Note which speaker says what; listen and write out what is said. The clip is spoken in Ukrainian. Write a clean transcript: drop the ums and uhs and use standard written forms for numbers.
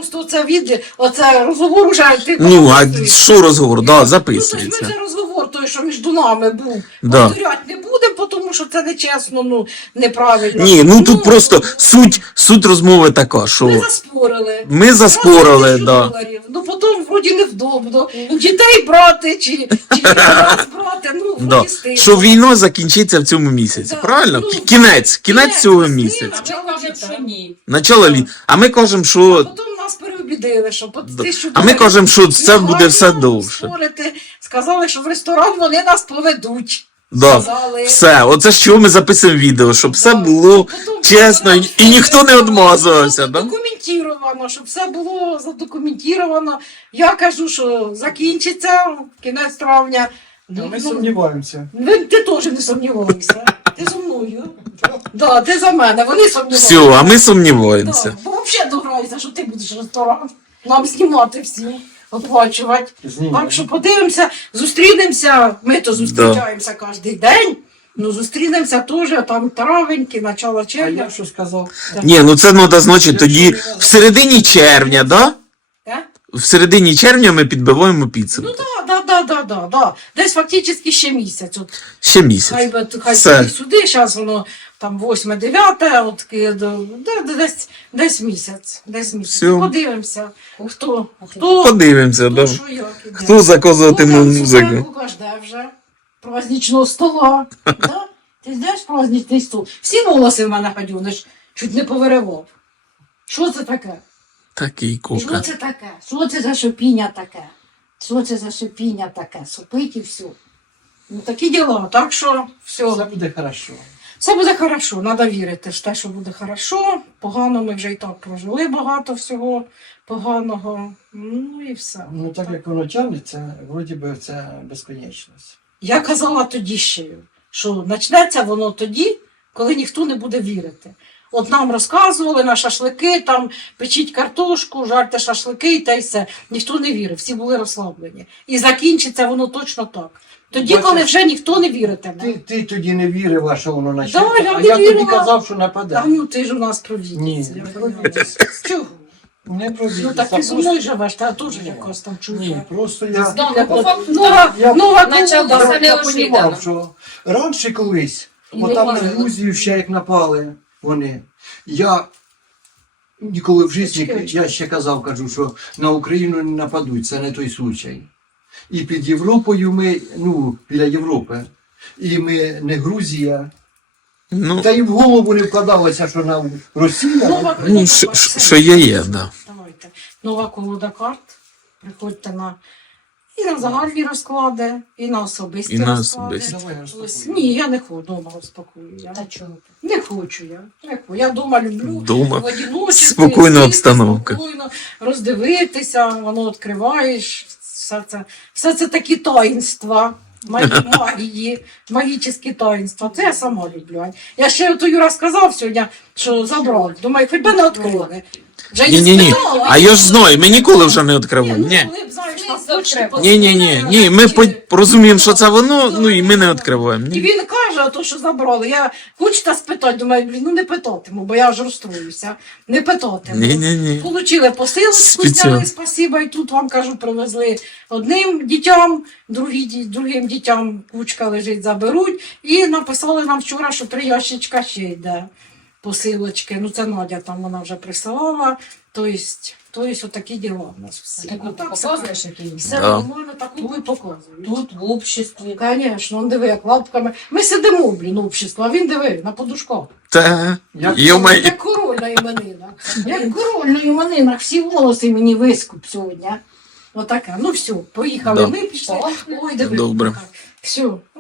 Speaker 1: просто оце розговор уже...
Speaker 2: Ну, а що розговор? Да,
Speaker 1: Ну, то ж
Speaker 2: записується.
Speaker 1: ми це розговор той, що між нами був.
Speaker 2: Да.
Speaker 1: Повторяти не будемо, тому що це нечесно, ну, неправильно.
Speaker 2: Ні, ну тут просто суть розмови така,
Speaker 1: Ми
Speaker 2: що
Speaker 1: заспорили.
Speaker 2: ми заспорили,
Speaker 1: $1000.
Speaker 2: да.
Speaker 1: Ну, потім вроді невдобно. Дітей брати, чи нас брати, ну,
Speaker 2: Да.
Speaker 1: вроді стильно.
Speaker 2: Що війна закінчиться в цьому місяці,
Speaker 1: Да.
Speaker 2: правильно?
Speaker 1: Ну,
Speaker 2: Кінець цього
Speaker 1: весни,
Speaker 2: місяця.
Speaker 1: начало
Speaker 3: кажуть,
Speaker 1: літа.
Speaker 3: що ні.
Speaker 2: Начало літа. А ми кажемо, що
Speaker 1: Потім нас переобідили, що по
Speaker 2: Да.
Speaker 1: 1000
Speaker 2: А ми
Speaker 1: доларів
Speaker 2: кажемо, що це буде все
Speaker 1: негайно
Speaker 2: довше.
Speaker 1: спорити. Сказали, що в ресторан вони нас поведуть.
Speaker 2: да,
Speaker 1: Сказали.
Speaker 2: все, оце з чого ми записуємо відео, щоб все було
Speaker 1: Потім
Speaker 2: чесно і ніхто не відмазувався. Да?
Speaker 1: Задокументовано, щоб все було задокументовано. Я кажу, що закінчиться кінець травня.
Speaker 4: А ми сумніваємося.
Speaker 1: Ти теж не сумнівайся. Ти зі мною. Да, ти за мене, вони сумніваються.
Speaker 2: Все, а ми сумніваємося.
Speaker 1: Да, бо взагалі дограйся, що ти будеш ресторан. Нам знімати всім, оплачувати. Так що подивимося, зустрінемося. Ми то зустрічаємося кожен день. Ну, зустрінемося теж, там травеньки, начало
Speaker 4: А
Speaker 1: червня.
Speaker 4: я що сказав?
Speaker 2: Ні, ну це треба, значить, тоді в середині червня, да?
Speaker 1: Е?
Speaker 2: В середині червня ми підбиваємо підсумки.
Speaker 1: Ну да. Десь фактично ще місяць. От,
Speaker 2: Ще місяць.
Speaker 1: хай
Speaker 2: Все.
Speaker 1: сюди, зараз воно там 8-9, от десь місяць.
Speaker 2: Все.
Speaker 1: Подивимося, хто
Speaker 2: Подивимося, да.
Speaker 1: що як іде.
Speaker 2: Хто заказуватиме музику.
Speaker 1: Лука жде вже праздничного стола. Да? Ти ждеш праздничний стол? Всі волоси в мене ходюниш, чуть не повиривав. Що це таке?
Speaker 2: Такий
Speaker 1: Що
Speaker 2: кока.
Speaker 1: це таке? Що це за шипіння таке? Що це за шипіння таке? Супить і все. Ну такі діла, так що все.
Speaker 4: Все буде хорошо.
Speaker 1: Все буде хорошо, треба вірити в те, що буде хорошо. Погано ми вже і так прожили багато всього поганого. Ну і все.
Speaker 4: Ну так як воно тягнеться, вроді би це безконечність.
Speaker 1: Я казала тоді ще, що почнеться воно тоді, коли ніхто не буде вірити. От нам розказували на шашлики, там печіть картошку, жарте шашлики і та й все. Ніхто не вірив, всі були розслаблені. І закінчиться воно точно так. Тоді,
Speaker 4: Бачиш,
Speaker 1: коли вже ніхто не віритиме.
Speaker 4: Ти тоді не вірив, а що воно
Speaker 1: Да,
Speaker 4: почне.
Speaker 1: я
Speaker 4: А
Speaker 1: не
Speaker 4: я тобі
Speaker 1: вірила.
Speaker 4: казав, що нападе.
Speaker 1: А ну ти ж у нас провідець.
Speaker 4: Ні,
Speaker 1: Я
Speaker 4: не
Speaker 1: поняла.
Speaker 4: провідець.
Speaker 1: Чого?
Speaker 4: Не провідець.
Speaker 1: Ну так
Speaker 4: а
Speaker 1: ти зі
Speaker 4: просто-
Speaker 1: мною живеш, та теж
Speaker 4: Ні.
Speaker 1: якось там чув.
Speaker 4: Ні, просто я...
Speaker 3: Да, ну, по факту,
Speaker 1: Нова
Speaker 3: Начало
Speaker 1: колода.
Speaker 3: це
Speaker 4: Я
Speaker 3: неожиданно.
Speaker 4: розумів, що раніше колись,
Speaker 3: І
Speaker 4: отам на
Speaker 3: не вірили.
Speaker 4: Грузію ще як напали вони, я ніколи в житті,
Speaker 1: Чекай.
Speaker 4: я ще кажу, що на Україну не нападуть, це не той случай. І під Європою ми, ну, біля Європи, і ми не Грузія,
Speaker 2: Ну,
Speaker 4: та й в голову не вкладалося, що на Росія.
Speaker 1: Нова
Speaker 2: ну
Speaker 1: колода.
Speaker 2: що є, да.
Speaker 1: Давайте. Нова колода карт. Приходьте і на загальні розклади, і на особисті
Speaker 2: І на
Speaker 1: розклади.
Speaker 2: особисті.
Speaker 4: Давай
Speaker 1: Ось,
Speaker 4: розпакуємо.
Speaker 1: ні, я не хочу дома розпакую.
Speaker 3: Та чого?
Speaker 1: Не хочу я. Не хочу. Я дома люблю.
Speaker 2: Дома.
Speaker 1: В одиночестві,
Speaker 2: Спокійна
Speaker 1: сісти,
Speaker 2: обстановка.
Speaker 1: Спокійно роздивитися, воно відкриваєш. Все це такі таїнства. Магії, магічні таїнства. Це я сама люблю. Я ще то Юра сказав сьогодні, що забрав. Думаю, хоч би не відкрили. Вже її
Speaker 2: Ні.
Speaker 1: спитала,
Speaker 2: А я ж знаю, ми ніколи вже не відкривали.
Speaker 1: ну,
Speaker 2: Ні.
Speaker 1: коли б, знаєш,
Speaker 3: Ні,
Speaker 1: там
Speaker 3: це
Speaker 1: почти
Speaker 3: треба.
Speaker 2: Ні, ми розуміємо, що це воно, ну і ми не відкриваємо.
Speaker 1: І
Speaker 2: Ні.
Speaker 1: він каже, то, що забрали. Я хочете спитати, думаю, блін, ну не питатиму, бо я ж розстроюся. Не питатиму.
Speaker 2: Ні.
Speaker 1: Получили посилочку,
Speaker 2: Спеціально.
Speaker 1: зняли, спасіба, і тут вам кажу, привезли одним дітям, другим дітям кучка лежить, заберуть. І написали нам вчора, що 3 ящичка ще йде посилочки. Ну це Надя там вона вже присилала. Тобто отакі діла в нас всі.
Speaker 3: Так,
Speaker 1: Ну,
Speaker 3: ну,
Speaker 1: так,
Speaker 3: показуєш, який?
Speaker 1: все
Speaker 2: Да.
Speaker 1: нормально, так і показують.
Speaker 3: Тут в обществі.
Speaker 1: Звісно, он диви, як лапками. Ми сидимо, блін, общество, а він диви, на подушках.
Speaker 2: Та,
Speaker 4: Як-
Speaker 2: йомай.
Speaker 1: Як король на іменинах. Як король на іменинах, всі волоси мені вискуп сьогодні. Отаке. Ну все, поїхали,
Speaker 2: Да.
Speaker 1: ми пішли.
Speaker 3: Так.
Speaker 1: Ой, диви.
Speaker 2: Добре.
Speaker 1: Все.